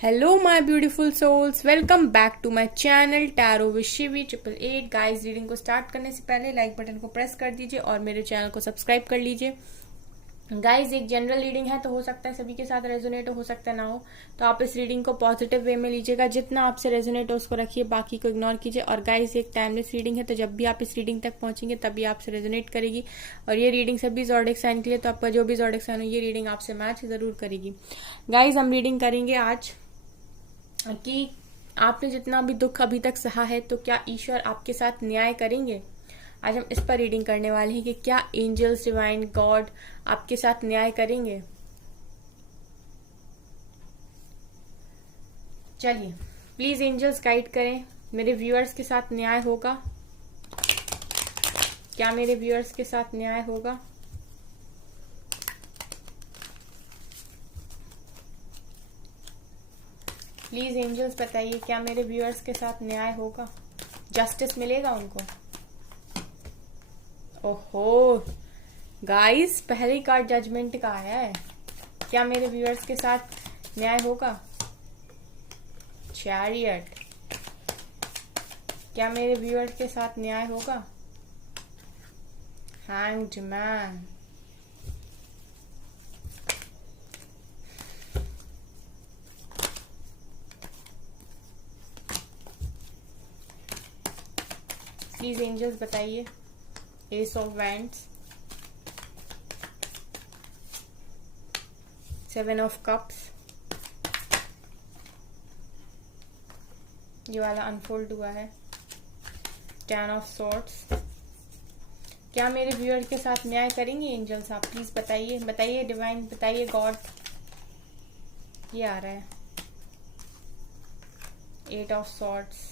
Hello my beautiful souls, welcome back to my channel Tarot with Shivi 888। Guys reading को start करने से पहले like button को press कर दीजिए और मेरे चैनल को सब्सक्राइब कर लीजिए। गाइस एक जनरल रीडिंग है तो हो सकता है सभी के साथ रेजोनेट हो सकता है ना हो, तो आप इस रीडिंग को पॉजिटिव वे में लीजिएगा। जितना आपसे रेजोनेट हो उसको रखिए, बाकी को इग्नोर कीजिए। और गाइस एक टाइमलेस रीडिंग है तो जब भी आप इस रीडिंग तक पहुंचेंगे तभी आपसे रेजोनेट करेगी। और ये रीडिंग सभी ज़ोडिएक साइन के लिए, तो आपका जो भी ज़ोडिएक साइन हो ये रीडिंग आपसे मैच जरूर करेगी। गाइज हम रीडिंग करेंगे आज कि आपने जितना भी दुख अभी तक सहा है तो क्या ईश्वर आपके साथ न्याय करेंगे। आज हम इस पर रीडिंग करने वाले हैं कि क्या एंजल्स, डिवाइन, गॉड आपके साथ न्याय करेंगे। चलिए प्लीज एंजल्स गाइड करें, मेरे व्यूअर्स के साथ न्याय होगा क्या? मेरे व्यूअर्स के साथ न्याय होगा? प्लीज एंजल्स बताइए क्या मेरे व्यूअर्स के साथ न्याय होगा, जस्टिस मिलेगा उनको। ओहो गाइस, पहली कार्ड जजमेंट का आया है। क्या मेरे व्यूअर्स के साथ न्याय होगा? चैरियट। क्या मेरे व्यूअर्स के साथ न्याय होगा? Hanged man. प्लीज एंजल्स बताइए। S of wands, 7 of cups, ये वाला अनफोल्ड हुआ है, 10 ऑफ सॉर्ड्स। क्या मेरे व्यूअर के साथ न्याय करेंगे एंजल्स? आप प्लीज बताइए, बताइए डिवाइन, बताइए गॉड। ये आ रहा है 8 of swords,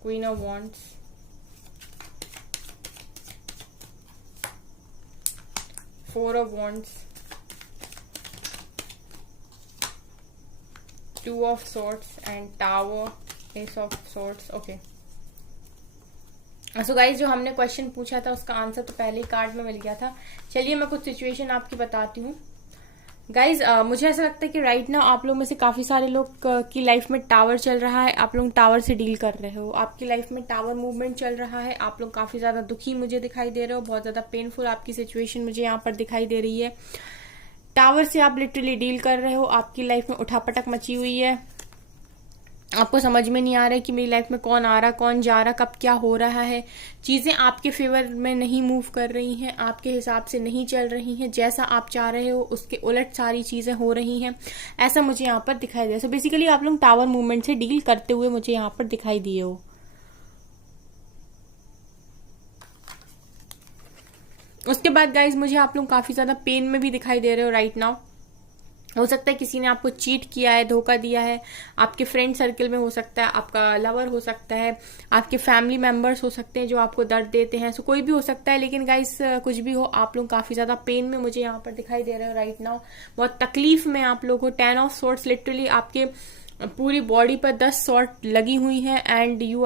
Queen of Wands, 4 of Wands, 2 of Swords and Tower, Ace of Swords। Okay so guys, जो हमने क्वेश्चन पूछा था उसका आंसर तो पहले ही कार्ड में मिल गया था। चलिए मैं कुछ सिचुएशन आपकी बताती हूँ। गाइज मुझे ऐसा लगता है कि राइट नाउ आप लोग में से काफी सारे लोग की लाइफ में टावर चल रहा है, आप लोग टावर से डील कर रहे हो, आपकी लाइफ में टावर मूवमेंट चल रहा है, आप लोग काफी ज्यादा दुखी मुझे दिखाई दे रहे हो, बहुत ज्यादा पेनफुल आपकी सिचुएशन मुझे यहाँ पर दिखाई दे रही है। टावर से आप लिटरली डील कर रहे हो, आपकी लाइफ में उठापटक मची हुई है, आपको समझ में नहीं आ रहा है कि मेरी लाइफ में कौन आ रहा, कौन जा रहा, कब क्या हो रहा है। चीजें आपके फेवर में नहीं मूव कर रही हैं, आपके हिसाब से नहीं चल रही हैं, जैसा आप चाह रहे हो उसके उलट सारी चीजें हो रही हैं, ऐसा मुझे यहाँ पर दिखाई दे। सो बेसिकली आप लोग टावर मूवमेंट से डील करते हुए मुझे यहाँ पर दिखाई दिए हो। उसके बाद गाइज मुझे आप लोग काफी ज्यादा पेन में भी दिखाई दे रहे हो राइट नाउ। हो सकता है किसी ने आपको चीट किया है, धोखा दिया है, आपके फ्रेंड सर्कल में हो सकता है, आपका लवर हो सकता है, आपके फैमिली मेंबर्स हो सकते हैं जो आपको दर्द देते हैं। सो कोई भी हो सकता है, लेकिन गाइस कुछ भी हो, आप लोग काफी ज्यादा पेन में मुझे यहाँ पर दिखाई दे रहे हो राइट नाउ। बहुत तकलीफ में आप लोग हो। 10 ऑफ सॉर्ड्स, लिटरली आपके पूरी बॉडी पर 10 सॉर्ड लगी हुई है and you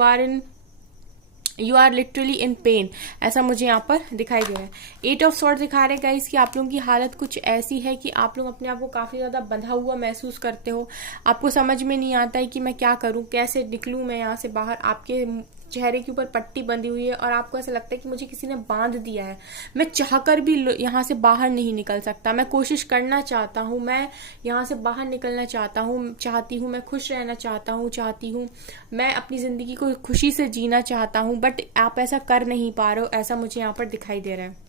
are literally in pain, ऐसा मुझे यहाँ पर दिखाई दे रहा है। 8 ऑफ सॉर्ड दिखा रहे हैं गाइस कि आप लोगों की हालत कुछ ऐसी है कि आप लोग अपने आप को काफी ज्यादा बंधा हुआ महसूस करते हो। आपको समझ में नहीं आता है कि मैं क्या करूं, कैसे निकलूं मैं यहाँ से बाहर। आपके चेहरे के ऊपर पट्टी बंधी हुई है और आपको ऐसा लगता है कि मुझे किसी ने बांध दिया है, मैं चाहकर भी यहाँ से बाहर नहीं निकल सकता। मैं कोशिश करना चाहता हूँ, मैं यहाँ से बाहर निकलना चाहता हूँ, चाहती हूँ, मैं खुश रहना चाहता हूँ, चाहती हूँ मैं अपनी जिंदगी को खुशी से जीना चाहता हूँ, बट आप ऐसा कर नहीं पा रहे हो, ऐसा मुझे यहाँ पर दिखाई दे रहा है।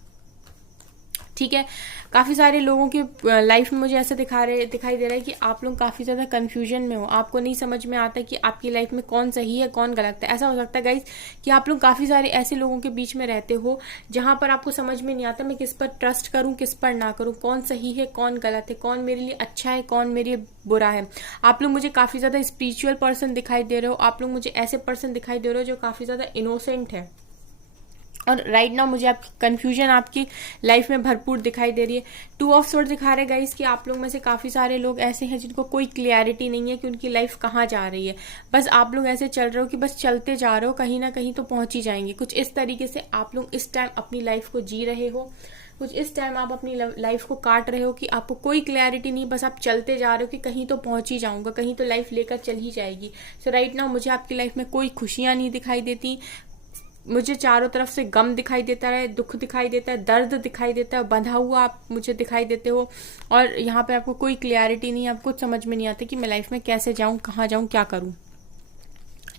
ठीक है, काफी सारे लोगों की लाइफ में मुझे ऐसा दिखाई दे रहा है कि आप लोग काफी ज्यादा कंफ्यूजन में हो, आपको नहीं समझ में आता कि आपकी लाइफ में कौन सही है कौन गलत है। ऐसा हो सकता है गाइज कि आप लोग काफी सारे ऐसे लोगों के बीच में रहते हो जहां पर आपको समझ में नहीं आता मैं किस पर ट्रस्ट करूं किस पर ना करूं, कौन सही है कौन गलत है, कौन मेरे लिए अच्छा है कौन मेरे लिए बुरा है। आप लोग मुझे काफी ज्यादा स्पिरिचुअल पर्सन दिखाई दे रहे हो, आप लोग मुझे ऐसे पर्सन दिखाई दे रहे हो जो काफी ज्यादा इनोसेंट है। और राइट नाउ मुझे आपकी कंफ्यूजन आपकी लाइफ में भरपूर दिखाई दे रही है। 2 ऑफ सोर्ड दिखा रहे गाइस कि आप लोग में से काफी सारे लोग ऐसे हैं जिनको कोई क्लियरिटी नहीं है कि उनकी लाइफ कहाँ जा रही है। बस आप लोग ऐसे चल रहे हो कि बस चलते जा रहे हो, कहीं ना कहीं तो पहुंच ही जाएंगे। कुछ इस तरीके से आप लोग इस टाइम अपनी लाइफ को जी रहे हो। कुछ इस टाइम आप अपनी लाइफ को काट रहे हो कि आपको कोई क्लैरिटी नहीं, बस आप चलते जा रहे हो कि कहीं तो पहुंच ही जाऊंगा, कहीं तो लाइफ लेकर चल ही जाएगी। सो राइट नाउ मुझे आपकी लाइफ में कोई खुशियां नहीं दिखाई देती, मुझे चारों तरफ से गम दिखाई देता है, दुख दिखाई देता है, दर्द दिखाई देता है, बंधा हुआ आप मुझे दिखाई देते हो। और यहाँ पे आपको कोई क्लियरिटी नहीं है, आपको कुछ समझ में नहीं आता कि मैं लाइफ में कैसे जाऊं, कहाँ जाऊं, क्या करूं।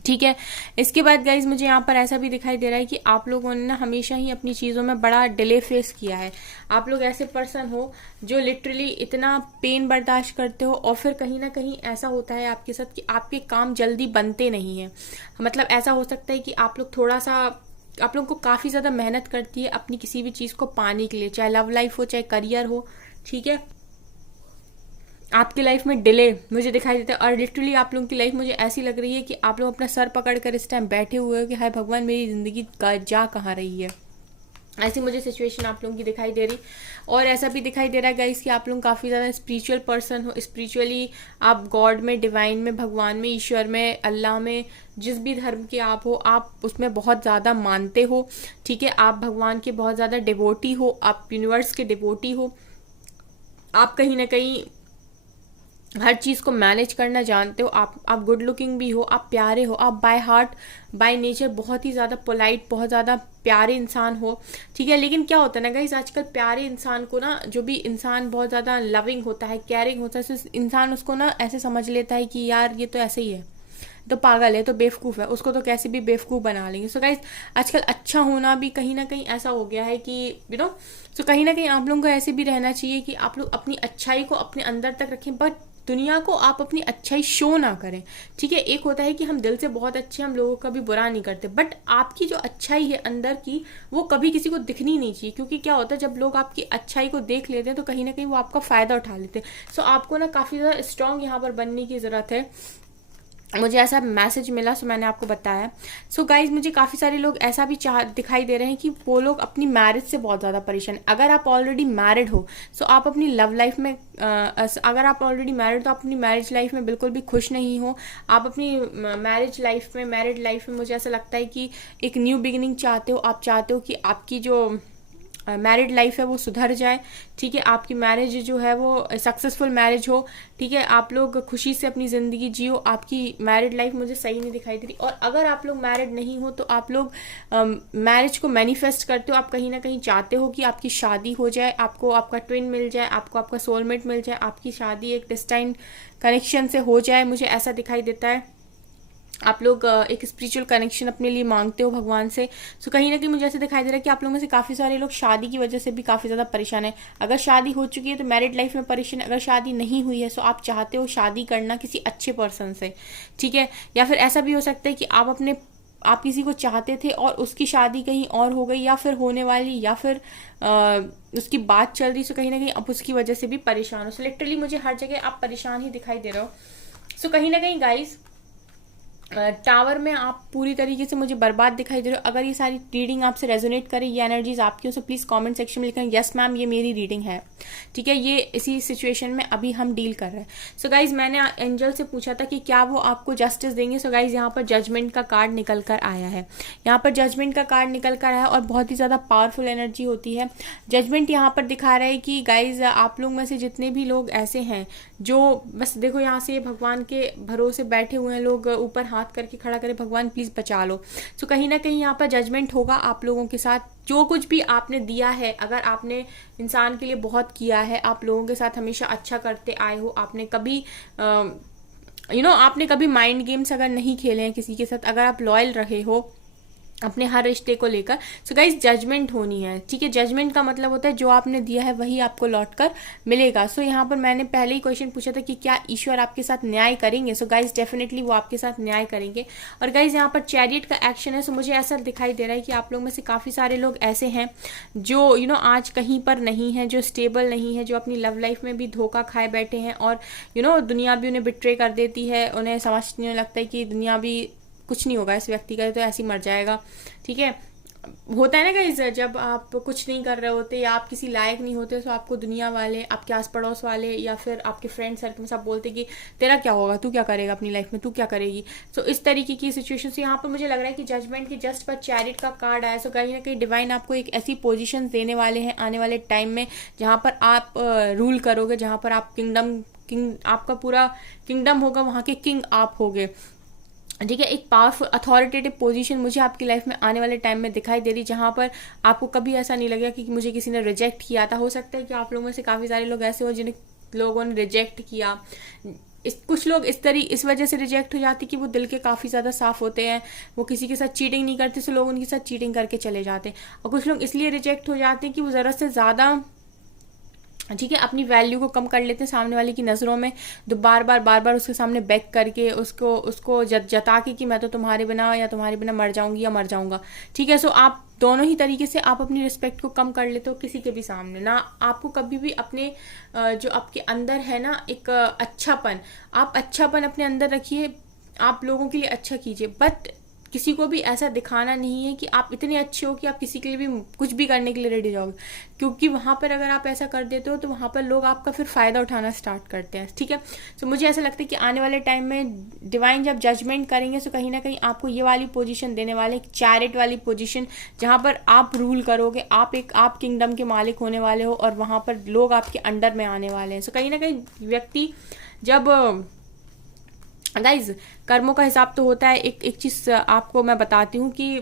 ठीक है, इसके बाद गाइज मुझे यहाँ पर ऐसा भी दिखाई दे रहा है कि आप लोगों ने ना हमेशा ही अपनी चीज़ों में बड़ा डिले फेस किया है। आप लोग ऐसे पर्सन हो जो लिटरली इतना पेन बर्दाश्त करते हो, और फिर कहीं ना कहीं ऐसा होता है आपके साथ कि आपके काम जल्दी बनते नहीं हैं। मतलब ऐसा हो सकता है कि आप लोग थोड़ा सा, आप लोग को काफ़ी ज़्यादा मेहनत करती है अपनी किसी भी चीज़ को पाने के लिए, चाहे लव लाइफ हो चाहे करियर हो। ठीक है, आपकी लाइफ में डिले मुझे दिखाई देता है, और लिटरली आप लोगों की लाइफ मुझे ऐसी लग रही है कि आप लोग अपना सर पकड़ कर इस टाइम बैठे हुए हो कि हाय भगवान मेरी जिंदगी जा कहाँ रही है। ऐसी मुझे सिचुएशन आप लोगों की दिखाई दे रही। और ऐसा भी दिखाई दे रहा है गाइस कि आप लोग काफ़ी ज़्यादा स्पिरिचुअल पर्सन हो। स्पिरिचुअली आप गॉड में, डिवाइन में, भगवान में, ईश्वर में, अल्लाह में, जिस भी धर्म के आप हो, आप उसमें बहुत ज़्यादा मानते हो। ठीक है, आप भगवान के बहुत ज़्यादा डिवोटी हो, आप यूनिवर्स के डिवोटी हो। आप कहीं ना कहीं हर चीज़ को मैनेज करना जानते हो। आप गुड लुकिंग भी हो, आप प्यारे हो, आप बाय हार्ट, बाय नेचर बहुत ही ज़्यादा पोलाइट, बहुत ज़्यादा प्यारे इंसान हो। ठीक है, लेकिन क्या होता है ना गाइस, आजकल प्यारे इंसान को ना, जो भी इंसान बहुत ज़्यादा लविंग होता है, केयरिंग होता है, इंसान उसको ना ऐसे समझ लेता है कि यार ये तो ऐसे ही है, तो पागल है, तो बेवकूफ़ है, उसको तो कैसे भी बेवकूफ़ बना लेंगे। सो गाइस आजकल अच्छा होना भी कहीं ना कहीं ऐसा हो गया है कि सो कहीं ना कहीं आप लोगों को ऐसे भी रहना चाहिए कि आप लोग अपनी अच्छाई को अपने अंदर तक रखें, बट दुनिया को आप अपनी अच्छाई शो ना करें। ठीक है, एक होता है कि हम दिल से बहुत अच्छे, हम लोगों का भी बुरा नहीं करते, बट आपकी जो अच्छाई है अंदर की, वो कभी किसी को दिखनी नहीं चाहिए। क्योंकि क्या होता है, जब लोग आपकी अच्छाई को देख लेते हैं तो कहीं ना कहीं वो आपका फ़ायदा उठा लेते हैं। सो आपको ना काफ़ी ज़्यादा स्ट्रांग यहाँ पर बनने की ज़रूरत है। मुझे ऐसा मैसेज मिला, सो मैंने आपको बताया। सो गाइज मुझे काफ़ी सारे लोग ऐसा भी दिखाई दे रहे हैं कि वो लोग अपनी मैरिज से बहुत ज़्यादा परेशान। अगर आप ऑलरेडी मैरिड हो, सो आप अपनी लव लाइफ में, अगर आप ऑलरेडी मैरिड तो आप अपनी मैरिज लाइफ में बिल्कुल भी खुश नहीं हो। आप अपनी मैरिज लाइफ में, मैरिड लाइफ में मुझे ऐसा लगता है कि एक न्यू बिगिनिंग चाहते हो। आप चाहते हो कि आपकी जो मैरिड लाइफ है वो सुधर जाए। ठीक है, आपकी मैरिज जो है वो सक्सेसफुल मैरिज हो। ठीक है, आप लोग खुशी से अपनी ज़िंदगी जियो। आपकी मैरिड लाइफ मुझे सही नहीं दिखाई दे रही। और अगर आप लोग मैरिड नहीं हो तो आप लोग मैरिज को मैनिफेस्ट करते हो। आप कहीं ना कहीं चाहते हो कि आपकी शादी हो जाए, आपको आपका ट्विन मिल जाए, आपको आपका सोलमेट मिल जाए, आपकी शादी एक डिस्टाइन कनेक्शन से हो जाए। मुझे ऐसा दिखाई देता है आप लोग एक स्पिरिचुअल कनेक्शन अपने लिए मांगते हो भगवान से। सो कहीं ना कहीं मुझे ऐसे दिखाई दे रहा है कि आप लोगों में से काफ़ी सारे लोग शादी की वजह से भी काफ़ी ज़्यादा परेशान है। अगर शादी हो चुकी है तो मैरिड लाइफ में परेशान, अगर शादी नहीं हुई है तो आप चाहते हो शादी करना किसी अच्छे पर्सन से। ठीक है, या फिर ऐसा भी हो सकता है कि आप किसी को चाहते थे और उसकी शादी कहीं और हो गई, या फिर होने वाली, या फिर उसकी बात चल रही। सो कहीं ना कहीं आप उसकी वजह से भी परेशान हो। सो लिटरली मुझे हर जगह आप परेशान ही दिखाई दे रहे हो। सो कहीं ना कहीं गाइज टावर में आप पूरी तरीके से मुझे बर्बाद दिखाई दे रहे हो। अगर ये सारी रीडिंग आपसे रेजोनेट करे, ये एनर्जीज आपकी हो, तो प्लीज़ कमेंट सेक्शन में लिखें यस मैम ये मेरी रीडिंग है। ठीक है, ये इसी सिचुएशन में अभी हम डील कर रहे हैं। सो गाइज मैंने एंजल से पूछा था कि क्या वो आपको जस्टिस देंगे। सो गाइज यहाँ पर जजमेंट का कार्ड निकल कर आया है। यहाँ पर जजमेंट का कार्ड निकल कर आया है और बहुत ही ज़्यादा पावरफुल एनर्जी होती है। जजमेंट यहाँ पर दिखा रहा है कि गाइज आप लोग में से जितने भी लोग ऐसे हैं जो बस देखो यहाँ से भगवान के भरोसे बैठे हुए हैं, लोग ऊपर हाथ करके खड़ा करे भगवान प्लीज़ बचा लो। सो कहीं ना कहीं यहाँ पर जजमेंट होगा आप लोगों के साथ। जो कुछ भी आपने दिया है, अगर आपने इंसान के लिए बहुत किया है, आप लोगों के साथ हमेशा अच्छा करते आए हो, आपने कभी आपने कभी माइंड गेम्स अगर नहीं खेले हैं किसी के साथ, अगर आप लॉयल रहे हो अपने हर रिश्ते को लेकर, सो गाइज जजमेंट होनी है। ठीक है, जजमेंट का मतलब होता है जो आपने दिया है वही आपको लौटकर मिलेगा। सो यहाँ पर मैंने पहले ही क्वेश्चन पूछा था कि क्या ईश्वर आपके साथ न्याय करेंगे। सो गाइज डेफिनेटली वो आपके साथ न्याय करेंगे। और गाइज यहाँ पर चैरियट का एक्शन है। सो मुझे ऐसा दिखाई दे रहा है कि आप लोग में से काफ़ी सारे लोग ऐसे हैं जो आज कहीं पर नहीं है, जो स्टेबल नहीं है, जो अपनी लव लाइफ में भी धोखा खाए बैठे हैं, और दुनिया भी उन्हें बिट्रे कर देती है। उन्हें समझने लगता है कि दुनिया भी कुछ नहीं होगा इस व्यक्ति का, तो ऐसे ही मर जाएगा। ठीक है, होता है ना गाइस, जब आप कुछ नहीं कर रहे होते या आप किसी लायक नहीं होते तो आपको दुनिया वाले, आपके आस पड़ोस वाले या फिर आपके फ्रेंड सर्कल में सब बोलते कि तेरा क्या होगा, तू क्या करेगा अपनी लाइफ में, तू क्या करेगी। सो इस तरीके की सिचुएशन से यहाँ पर मुझे लग रहा है कि जजमेंट के जस्ट पर चैरिट का कार्ड आया। सो कहीं ना कहीं डिवाइन आपको एक ऐसी पोजिशन देने वाले हैं आने वाले टाइम में जहाँ पर आप रूल करोगे, जहाँ पर आप किंग आपका पूरा किंगडम होगा, वहाँ के किंग आप होगे। ठीक है, एक पावरफुल अथॉरिटेटिव पोजीशन मुझे आपकी लाइफ में आने वाले टाइम में दिखाई दे रही, जहां पर आपको कभी ऐसा नहीं लगेगा कि मुझे किसी ने रिजेक्ट किया था। हो सकता है कि आप लोगों में से काफ़ी सारे लोग ऐसे हो जिन्हें लोगों ने रिजेक्ट किया। कुछ लोग इस वजह से रिजेक्ट हो जाते कि वो दिल के काफ़ी ज़्यादा साफ होते हैं, वो किसी के साथ चीटिंग नहीं करते, तो लोग उनके साथ चीटिंग करके चले जाते हैं। और कुछ लोग इसलिए रिजेक्ट हो जाते हैं कि वो ज़रूरत से ज़्यादा, ठीक है, अपनी वैल्यू को कम कर लेते हैं सामने वाले की नज़रों में, तो बार बार उसके सामने बैक करके उसको जता के कि मैं तो तुम्हारे बिना या तुम्हारे बिना मर जाऊंगी या मर जाऊंगा। ठीक है, सो आप दोनों ही तरीके से आप अपनी रिस्पेक्ट को कम कर लेते हो किसी के भी सामने ना। आपको कभी भी अपने जो आपके अंदर है ना एक अच्छापन, आप अच्छापन अपने अंदर रखिए, आप लोगों के लिए अच्छा कीजिए, बट किसी को भी ऐसा दिखाना नहीं है कि आप इतने अच्छे हो कि आप किसी के लिए भी कुछ भी करने के लिए रेडी जाओगे, क्योंकि वहां पर अगर आप ऐसा कर देते हो तो वहां पर लोग आपका फिर फायदा उठाना स्टार्ट करते हैं। ठीक है, तो मुझे ऐसा लगता है कि आने वाले टाइम में डिवाइन जब जजमेंट करेंगे तो कहीं ना कहीं आपको ये वाली पोजीशन देने वाले, चैरिट वाली पोजीशन, जहां पर आप रूल करोगे, आप किंगडम के मालिक होने वाले हो और वहां पर लोग आपके अंडर में आने वाले हैं। सो कहीं ना कहीं व्यक्ति जब गाइज कर्मों का हिसाब तो होता है। एक चीज आपको मैं बताती हूँ कि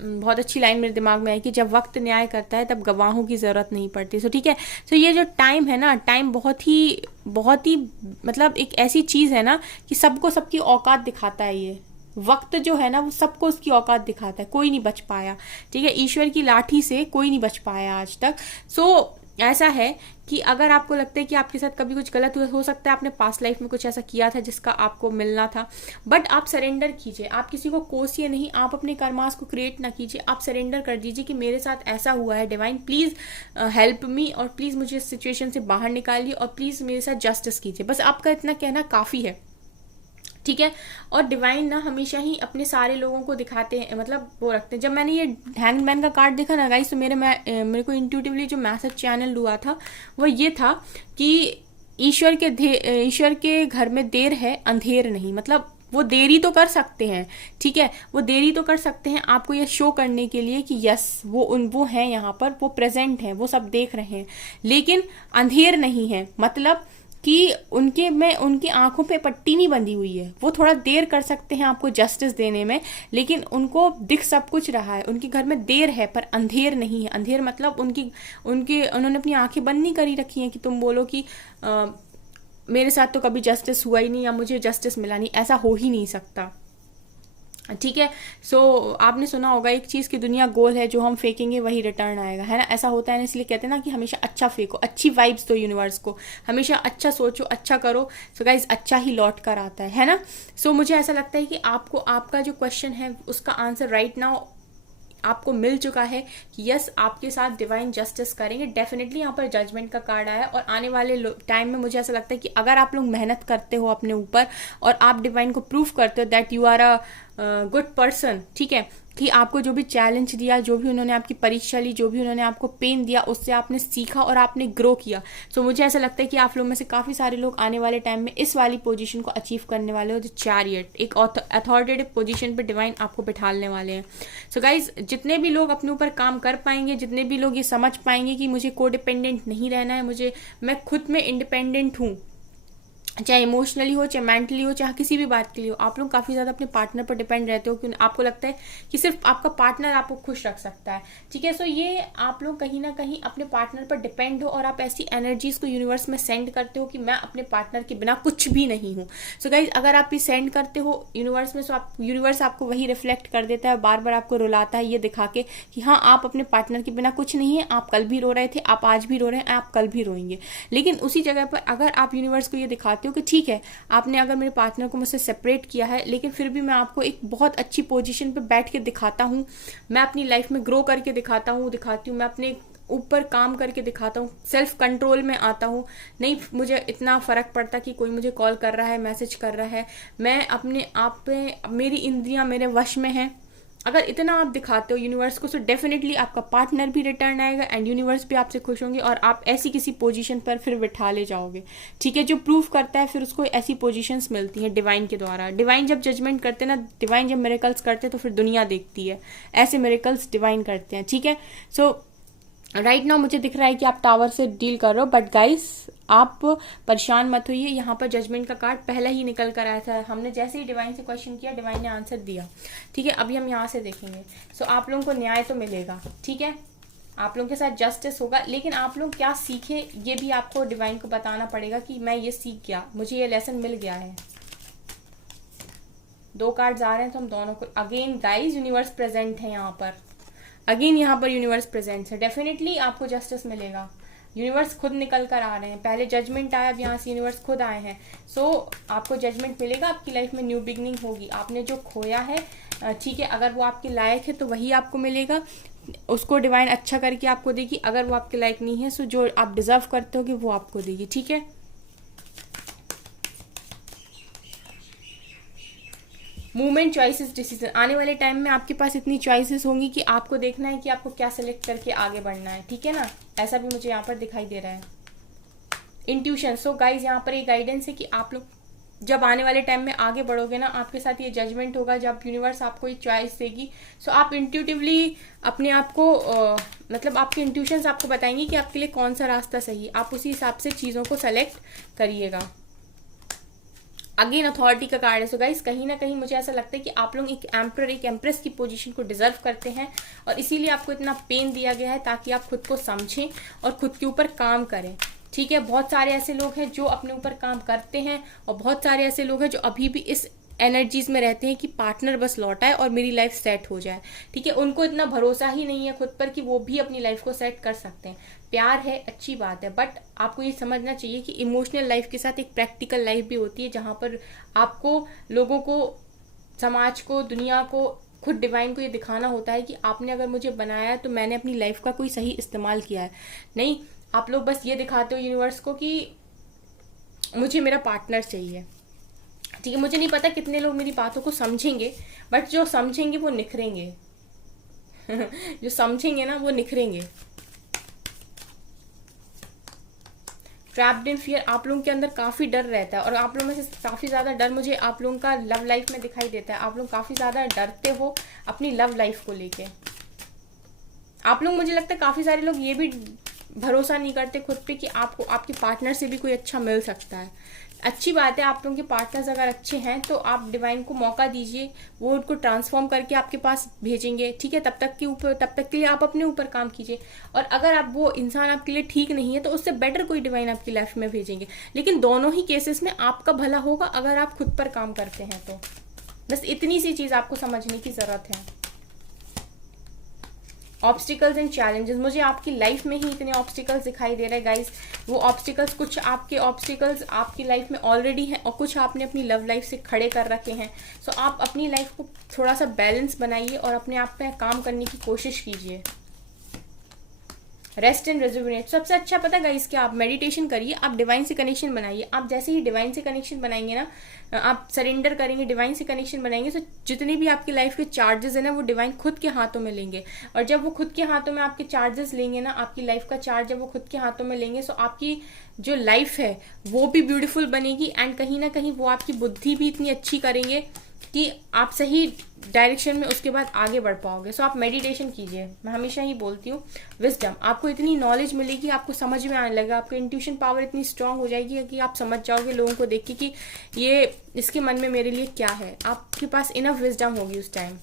बहुत अच्छी लाइन मेरे दिमाग में आई कि जब वक्त न्याय करता है तब गवाहों की जरूरत नहीं पड़ती। सो ठीक है, सो ये जो टाइम है ना, टाइम बहुत ही मतलब एक ऐसी चीज है ना कि सबको सबकी औकात दिखाता है। ये वक्त जो है ना वो सबको उसकी औकात दिखाता है, कोई नहीं बच पाया। ठीक है, ईश्वर की लाठी से कोई नहीं बच पाया आज तक। सो ऐसा है कि अगर आपको लगता है कि आपके साथ कभी कुछ गलत हो सकता है, आपने पास्ट लाइफ में कुछ ऐसा किया था जिसका आपको मिलना था, बट आप सरेंडर कीजिए, आप किसी को कोसिए नहीं, आप अपने कर्मास को क्रिएट ना कीजिए, आप सरेंडर कर दीजिए कि मेरे साथ ऐसा हुआ है, डिवाइन प्लीज हेल्प मी, और प्लीज मुझे इस सिचुएशन से बाहर निकालिए और प्लीज मेरे साथ जस्टिस कीजिए। बस आपका इतना कहना काफी है। ठीक है, और डिवाइन ना हमेशा ही अपने सारे लोगों को दिखाते हैं, मतलब वो रखते हैं। जब मैंने ये हैंगमैन का कार्ड देखा ना गाइस, तो मेरे को इंट्यूटिवली जो मैसेज चैनल हुआ था वो ये था कि ईश्वर के घर में देर है, अंधेर नहीं। मतलब वो देरी तो कर सकते हैं, ठीक है, वो देरी तो कर सकते हैं आपको ये शो करने के लिए कि यस वो हैं यहाँ पर, वो प्रेजेंट हैं, वो सब देख रहे हैं, लेकिन अंधेर नहीं है। मतलब कि उनकी आंखों पे पट्टी नहीं बंधी हुई है। वो थोड़ा देर कर सकते हैं आपको जस्टिस देने में, लेकिन उनको दिख सब कुछ रहा है। उनके घर में देर है पर अंधेर नहीं है। अंधेर मतलब उन्होंने अपनी आंखें बंद नहीं करी रखी हैं कि तुम बोलो कि मेरे साथ तो कभी जस्टिस हुआ ही नहीं या मुझे जस्टिस मिला नहीं, ऐसा हो ही नहीं सकता। ठीक है, सो आपने सुना होगा एक चीज की दुनिया गोल है, जो हम फेंकेंगे वही रिटर्न आएगा, है ना। ऐसा होता है ना, इसलिए कहते हैं ना कि हमेशा अच्छा फेंको, अच्छी वाइब्स दो यूनिवर्स को, हमेशा अच्छा सोचो, अच्छा करो। सो गाइज अच्छा ही लौट कर आता है ना। सो मुझे ऐसा लगता है कि आपको आपका जो क्वेश्चन है उसका आंसर राइट नाउ आपको मिल चुका है कि यस आपके साथ डिवाइन जस्टिस करेंगे। डेफिनेटली यहाँ पर जजमेंट का कार्ड आया, और आने वाले टाइम में मुझे ऐसा लगता है कि अगर आप लोग मेहनत करते हो अपने ऊपर और आप डिवाइन को प्रूव करते हो that you are a good person, ठीक है, कि आपको जो भी चैलेंज दिया, जो भी उन्होंने आपकी परीक्षा ली, जो भी उन्होंने आपको पेन दिया, उससे आपने सीखा और आपने ग्रो किया। सो मुझे ऐसा लगता है कि आप लोग में से काफी सारे लोग आने वाले टाइम में इस वाली पोजीशन को अचीव करने वाले हो, जो चैरियट, एक अथॉरिटेटिव पोजीशन पे डिवाइन आपको बिठाने वाले हैं। सो गाइज जितने भी लोग अपने ऊपर काम कर पाएंगे, जितने भी लोग ये समझ पाएंगे कि मुझे कोडिपेंडेंट नहीं रहना है, मैं खुद में इंडिपेंडेंट हूँ, चाहे इमोशनली हो, चाहे मेंटली हो, चाहे किसी भी बात के लिए हो। आप लोग काफी ज्यादा अपने पार्टनर पर डिपेंड रहते हो, क्योंकि आपको लगता है कि सिर्फ आपका पार्टनर आपको खुश रख सकता है। ठीक है, सो ये आप लोग कहीं ना कहीं अपने पार्टनर पर डिपेंड हो, और आप ऐसी एनर्जीज को यूनिवर्स में सेंड करते हो कि मैं अपने पार्टनर के बिना कुछ भी नहीं हूँ। सो गाइज अगर आप ये सेंड करते हो यूनिवर्स में, सो यूनिवर्स आपको वही रिफ्लेक्ट कर देता है, बार बार आपको रुलाता है ये दिखा के कि हाँ आप अपने पार्टनर के बिना कुछ नहीं है, आप कल भी रो रहे थे, आप आज भी रो रहे हैं, आप कल भी रोएंगे। लेकिन उसी जगह पर अगर आप यूनिवर्स को ये दिखाते हो कि ठीक है, आपने अगर मेरे पार्टनर को मुझसे सेपरेट किया है, लेकिन फिर भी मैं आपको एक बहुत अच्छी पोजीशन पे बैठ के दिखाता हूँ, मैं अपनी लाइफ में ग्रो करके दिखाती हूँ, मैं अपने ऊपर काम करके दिखाता हूँ, सेल्फ कंट्रोल में आता हूँ, नहीं मुझे इतना फर्क पड़ता कि कोई मुझे कॉल कर रहा है, मैसेज कर रहा है, मैं अपने आप पे, मेरी इंद्रियां मेरे वश में है, अगर इतना आप दिखाते हो यूनिवर्स को, तो डेफिनेटली आपका पार्टनर भी रिटर्न आएगा एंड यूनिवर्स भी आपसे खुश होंगे और आप ऐसी किसी पोजीशन पर फिर बिठा ले जाओगे। ठीक है, जो प्रूव करता है फिर उसको ऐसी पोजीशंस मिलती हैं डिवाइन के द्वारा। डिवाइन जब जजमेंट करते हैं ना, डिवाइन जब मिरेकल्स करते हैं तो फिर दुनिया देखती है, ऐसे मिरेकल्स डिवाइन करते हैं। ठीक है, सो राइट नाउ मुझे दिख रहा है कि आप टावर से डील कर रहे हो, बट गाइस आप परेशान मत होइए। यहाँ पर जजमेंट का कार्ड पहले ही निकल कर आया था। हमने जैसे ही डिवाइन से क्वेश्चन किया, डिवाइन ने आंसर दिया। ठीक है, अभी हम यहाँ से देखेंगे। सो आप लोगों को न्याय तो मिलेगा। ठीक है, आप लोगों के साथ जस्टिस होगा, लेकिन आप लोग क्या सीखे ये भी आपको डिवाइन को बताना पड़ेगा कि मैं ये सीख गया, मुझे ये लेसन मिल गया है। 2 कार्ड्स आ रहे हैं तो हम दोनों को अगेन गाइज यूनिवर्स प्रेजेंट है यहाँ पर। अगेन यहाँ पर यूनिवर्स प्रेजेंट है। डेफिनेटली आपको जस्टिस मिलेगा। यूनिवर्स खुद निकल कर आ रहे हैं। पहले जजमेंट आया, अब यहाँ से यूनिवर्स खुद आए हैं। सो आपको जजमेंट मिलेगा, आपकी लाइफ में न्यू बिगनिंग होगी। आपने जो खोया है, ठीक है, अगर वो आपके लायक है तो वही आपको मिलेगा, उसको डिवाइन अच्छा करके आपको देगी। अगर वो आपके लायक नहीं है, सो जो आप डिजर्व करते हो वो आपको देगी। ठीक है, मूवमेंट, चॉइसेस, डिसीजन। आने वाले टाइम में आपके पास इतनी चॉइसेस होंगी कि आपको देखना है कि आपको क्या सिलेक्ट करके आगे बढ़ना है। ठीक है ना, ऐसा भी मुझे यहाँ पर दिखाई दे रहा है। इंट्यूशन, सो गाइज यहाँ पर एक गाइडेंस है कि आप लोग जब आने वाले टाइम में आगे बढ़ोगे ना, आपके साथ ये जजमेंट होगा जब यूनिवर्स आपको एक चॉइस देगी। सो आप इंट्यूटिवली अपने आप को मतलब आपके इंट्यूशंस आपको बताएंगी कि आपके लिए कौन सा रास्ता सही है। आप उसी हिसाब से चीज़ों को सेलेक्ट करिएगा। अगेन अथॉरिटी का कार्ड है। सो गाइस कहीं ना कहीं मुझे ऐसा लगता है कि आप लोग एक एम्परर, एक एम्प्रेस की पोजीशन को डिजर्व करते हैं और इसीलिए आपको इतना पेन दिया गया है ताकि आप खुद को समझें और खुद के ऊपर काम करें। ठीक है, बहुत सारे ऐसे लोग हैं जो अपने ऊपर काम करते हैं और बहुत सारे ऐसे लोग हैं जो अभी भी इस एनर्जीज में रहते हैं कि पार्टनर बस लौटा है और मेरी लाइफ सेट हो जाए। ठीक है, उनको इतना भरोसा ही नहीं है खुद पर कि वो भी अपनी लाइफ को सेट कर सकते हैं। प्यार है, अच्छी बात है, बट आपको ये समझना चाहिए कि इमोशनल लाइफ के साथ एक प्रैक्टिकल लाइफ भी होती है जहां पर आपको लोगों को, समाज को, दुनिया को, खुद डिवाइन को ये दिखाना होता है कि आपने अगर मुझे बनाया है तो मैंने अपनी लाइफ का कोई सही इस्तेमाल किया है। नहीं, आप लोग बस ये दिखाते हो यूनिवर्स को कि मुझे मेरा पार्टनर चाहिए। ठीक है, मुझे नहीं पता कितने लोग मेरी बातों को समझेंगे, बट जो समझेंगे वो निखरेंगे जो समझेंगे ना वो निखरेंगे। ट्रैप्ड इन फियर, आप लोगों के अंदर काफी डर रहता है और आप लोगों में से काफी ज्यादा डर मुझे आप लोगों का लव लाइफ में दिखाई देता है। आप लोग काफी ज्यादा डरते हो अपनी लव लाइफ को लेके। आप लोग, मुझे लगता है काफी सारे लोग ये भी भरोसा नहीं करते खुद पे कि आपको आपके पार्टनर से भी कोई अच्छा मिल सकता है। अच्छी बात है, आप लोगों के पार्टनर्स अगर अच्छे हैं तो आप डिवाइन को मौका दीजिए, वो उनको ट्रांसफॉर्म करके आपके पास भेजेंगे। ठीक है, तब तक के लिए आप अपने ऊपर काम कीजिए। और अगर आप वो इंसान आपके लिए ठीक नहीं है तो उससे बेटर कोई डिवाइन आपकी लाइफ में भेजेंगे। लेकिन दोनों ही केसेस में आपका भला होगा अगर आप खुद पर काम करते हैं तो। बस इतनी सी चीज आपको समझने की जरूरत है। ऑब्स्टिकल्स एंड चैलेंजेस, मुझे आपकी लाइफ में ही इतने ऑब्स्टिकल्स दिखाई दे रहे हैं गाइस। वो ऑब्स्टिकल्स, कुछ आपके ऑब्स्टिकल्स आपकी लाइफ में ऑलरेडी हैं और कुछ आपने अपनी लव लाइफ से खड़े कर रखे हैं। सो आप अपनी लाइफ को थोड़ा सा बैलेंस बनाइए और अपने आप पे काम करने की कोशिश कीजिए। रेस्ट एंड रेजुविनेट, सबसे अच्छा पता है गाइस कि आप मेडिटेशन करिए, आप डिवाइन से कनेक्शन बनाइए। आप जैसे ही डिवाइन से कनेक्शन बनाएंगे ना, आप सरेंडर करेंगे, डिवाइन से कनेक्शन बनाएंगे, तो जितने भी आपकी लाइफ के चार्जेस है ना वो डिवाइन खुद के हाथों में लेंगे। और जब वो खुद के हाथों में आपके चार्जेस लेंगे ना, आपकी लाइफ का चार्ज जब वो खुद के हाथों में लेंगे, तो आपकी जो लाइफ है वो भी ब्यूटीफुल बनेगी एंड कहीं ना कहीं वो आपकी बुद्धि भी इतनी अच्छी करेंगे कि आप सही डायरेक्शन में उसके बाद आगे बढ़ पाओगे। सो आप मेडिटेशन कीजिए, मैं हमेशा ही बोलती हूँ। विजडम, आपको इतनी नॉलेज मिलेगी, आपको समझ में आने लगेगा, आपकी इंट्यूशन पावर इतनी स्ट्रांग हो जाएगी कि आप समझ जाओगे लोगों को देख के कि ये इसके मन में मेरे लिए क्या है। आपके पास इनफ विजडम होगी उस टाइम।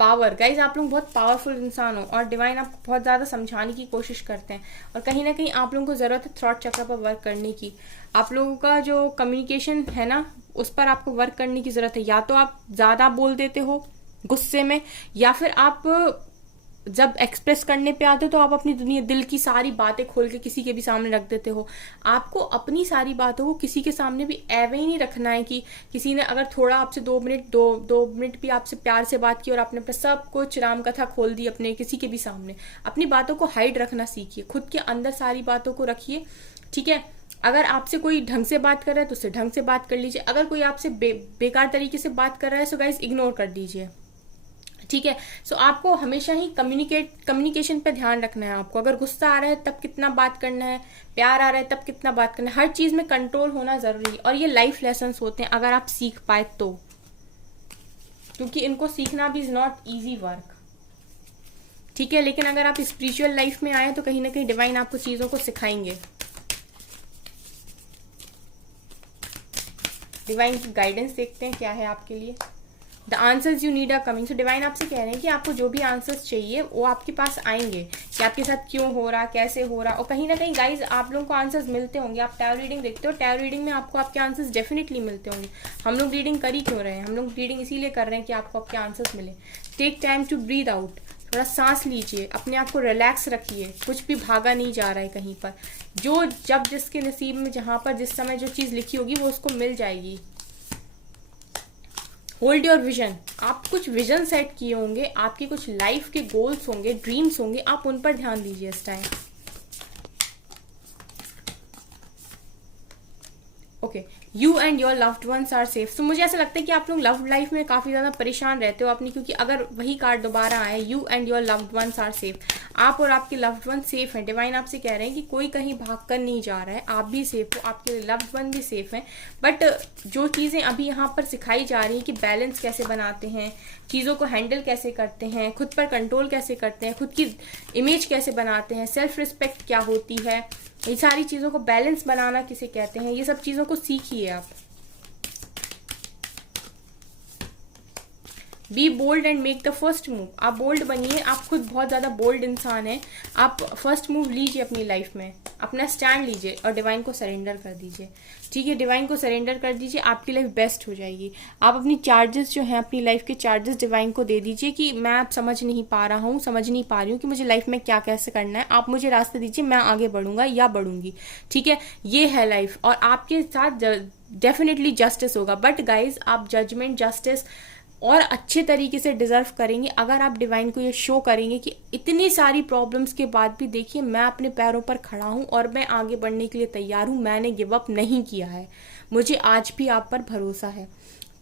पावर, गाइज आप लोग बहुत पावरफुल इंसान हो और डिवाइन आपको बहुत ज़्यादा समझाने की कोशिश करते हैं और कहीं ना कहीं आप लोगों को ज़रूरत है थ्रॉट चक्र पर वर्क करने की। आप लोगों का जो कम्युनिकेशन है ना उस पर आपको वर्क करने की ज़रूरत है। या तो आप ज़्यादा बोल देते हो गुस्से में, या फिर आप जब एक्सप्रेस करने पे आते हो तो आप अपनी दुनिया, दिल की सारी बातें खोल के किसी के भी सामने रख देते हो। आपको अपनी सारी बातों को किसी के सामने भी एवे ही नहीं रखना है कि किसी ने अगर थोड़ा आपसे 2 मिनट भी आपसे प्यार से बात की और आपने अपने सब कुछ राम कथा खोल दी अपने किसी के भी सामने। अपनी बातों को हाइड रखना सीखिए, खुद के अंदर सारी बातों को रखिए। ठीक है, अगर आपसे कोई ढंग से बात कर रहा है तो उससे ढंग से बात कर लीजिए, अगर कोई आपसे बेकार तरीके से बात कर रहा है सो गाइस इग्नोर कर दीजिए, ठीक है। सो आपको हमेशा ही कम्युनिकेशन पे ध्यान रखना है। आपको अगर गुस्सा आ रहा है तब कितना बात करना है, प्यार आ रहा है तब कितना बात करना है, हर चीज में कंट्रोल होना जरूरी है। और ये लाइफ लेसन्स होते हैं अगर आप सीख पाए तो, क्योंकि इनको सीखना भी इज नॉट इजी वर्क, ठीक है। लेकिन अगर आप स्पिरिचुअल लाइफ में आए तो कहीं ना कहीं डिवाइन आपको चीजों को सिखाएंगे। डिवाइन की गाइडेंस देखते हैं क्या है आपके लिए। The answers you need are coming. So divine आपसे कह रहे हैं कि आपको जो भी आंसर्स चाहिए वो आपके पास आएंगे, कि आपके साथ क्यों हो रहा, कैसे हो रहा। और कहीं ना कहीं गाइज आप लोगों को आंसर्स मिलते होंगे। आप टैरो रीडिंग देखते हो, टैरो रीडिंग में आपको आपके आंसर्स डेफिनेटली मिलते होंगे। हम लोग रीडिंग कर ही क्यों रहे हैं, हम लोग रीडिंग इसीलिए कर रहे हैं कि आपको आपके आंसर्स मिले। Take time to breathe out, थोड़ा सांस लीजिए, अपने आप को रिलैक्स रखिए, कुछ भी भागा नहीं जा रहा है कहीं पर। जो जब जिसके नसीब में जहां पर जिस समय जो चीज लिखी होगी वो उसको मिल जाएगी। होल्ड योर विजन, आप कुछ विजन सेट किए होंगे, आपके कुछ लाइफ के गोल्स होंगे, ड्रीम्स होंगे, आप उन पर ध्यान दीजिए इस time. Okay, you and your loved ones are safe. तो मुझे ऐसा लगता है कि आप लोग लव लाइफ में काफी ज्यादा परेशान रहते हो अपनी, क्योंकि अगर वही कार्ड दोबारा आए, you and your loved ones are safe, आप और आपके लव्ड वन सेफ हैं। डिवाइन आपसे कह रहे हैं कि कोई कहीं भाग कर नहीं जा रहा है, आप भी सेफ हो, आपके लव्ड वन भी सेफ हैं। बट जो चीजें अभी यहाँ पर सिखाई जा रही हैं कि बैलेंस कैसे बनाते हैं, चीजों को हैंडल कैसे करते हैं, खुद पर कंट्रोल कैसे करते हैं, खुद की इमेज कैसे बनाते हैं, सेल्फ रिस्पेक्ट क्या होती है, ये सारी चीजों को बैलेंस बनाना किसे कहते हैं, ये सब चीजों को सीखिए आप। Be bold and make the first move, आप बोल्ड बनिए, आप खुद बहुत ज्यादा बोल्ड इंसान हैं, आप फर्स्ट मूव लीजिए अपनी लाइफ में, अपना स्टैंड लीजिए और डिवाइन को सरेंडर कर दीजिए, ठीक है। डिवाइन को सरेंडर कर दीजिए, आपकी लाइफ बेस्ट हो जाएगी। आप अपनी चार्जेस जो हैं, अपनी लाइफ के चार्जेस डिवाइन को दे दीजिए कि मैं अब समझ नहीं पा रहा हूँ, समझ नहीं पा रही हूँ कि मुझे लाइफ में क्या कैसे करना है, आप मुझे रास्ता दीजिए, मैं आगे बढ़ूंगा या बढ़ूंगी, ठीक है। ये है लाइफ और आपके साथ डेफिनेटली जस्टिस होगा। बट गाइज आप जजमेंट, जस्टिस और अच्छे तरीके से डिजर्व करेंगे अगर आप डिवाइन को ये शो करेंगे कि इतनी सारी प्रॉब्लम्स के बाद भी देखिए मैं अपने पैरों पर खड़ा हूं और मैं आगे बढ़ने के लिए तैयार हूं, मैंने गिव अप नहीं किया है, मुझे आज भी आप पर भरोसा है।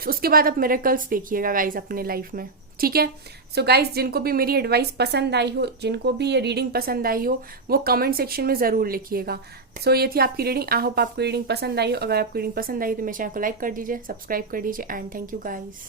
उसके बाद आप मिरेकल्स देखिएगा गाइज अपने लाइफ में, ठीक है। सो गाइज जिनको भी मेरी एडवाइस पसंद आई हो, जिनको भी ये रीडिंग पसंद आई हो, वो कमेंट सेक्शन में जरूर लिखिएगा। सो ये थी आपकी रीडिंग। आई होप आपको रीडिंग पसंद आई हो। अगर आपको रीडिंग पसंद आई तो मेरे चैनल को लाइक कर दीजिए, सब्सक्राइब कर दीजिए एंड थैंक यू गाइज।